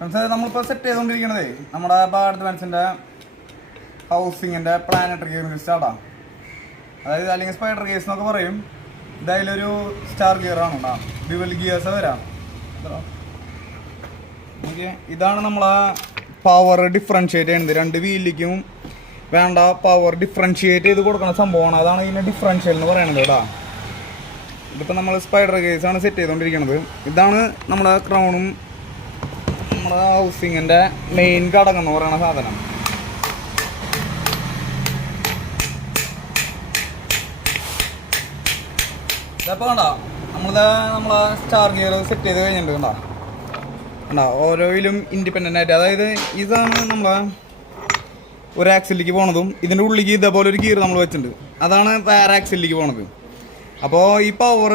നമ്മളിപ്പോൾ സെറ്റ് ചെയ്തുകൊണ്ടിരിക്കണതേ നമ്മുടെ Bharat ബെൻസിൻ്റെ ഹൗസിങ്ങിൻ്റെ planetary gear സ്റ്റാർട്ടാണ്. അതായത് അല്ലെങ്കിൽ സ്പൈഡർ ഗിയേഴ്സ് എന്നൊക്കെ പറയും. ഇതതിലൊരു സ്റ്റാർ ഗിയറാണ് കേട്ടോ. ഡ്യുവൽ ഗിയേഴ്സ് വരാം. ഓക്കെ, ഇതാണ് നമ്മളെ പവർ ഡിഫറൻഷിയേറ്റ് ചെയ്യുന്നത്. രണ്ട് വീലിലേക്കും വേണ്ട പവർ ഡിഫറൻഷിയേറ്റ് ചെയ്ത് കൊടുക്കുന്ന സംഭവമാണ്. അതാണ് ഇതിൻ്റെ ഡിഫറൻഷ്യൽ എന്ന് പറയുന്നത് കേട്ടോ. ഇതിപ്പോൾ നമ്മൾ സ്പൈഡർ ഗിയേഴ്സാണ് സെറ്റ് ചെയ്തുകൊണ്ടിരിക്കുന്നത്. ഇതാണ് നമ്മുടെ ക്രൗണും നമ്മുടെ ഹൗസിങ്ങിൻ്റെ മെയിൻ ഘടകം എന്ന് പറയുന്ന സാധനം. ഇതപ്പോൾ കണ്ടോ നമ്മളെ സ്റ്റാർ ഗിയർ സെറ്റ് ചെയ്ത് കഴിഞ്ഞിട്ടുണ്ട്. കണ്ടോ ഓരോയിലും ഇൻഡിപെൻഡൻ്റ് ആയിട്ട്. അതായത് ഇതാണ് നമ്മളെ ഒരു ആക്സിലേക്ക് പോണതും ഇതിൻ്റെ ഉള്ളിലേക്ക് ഇതേപോലെ ഒരു ഗിയർ നമ്മൾ വെച്ചിട്ടുണ്ട്. അതാണ് വേറെ ആക്സിലേക്ക് പോണത്. അപ്പോൾ ഈ പവർ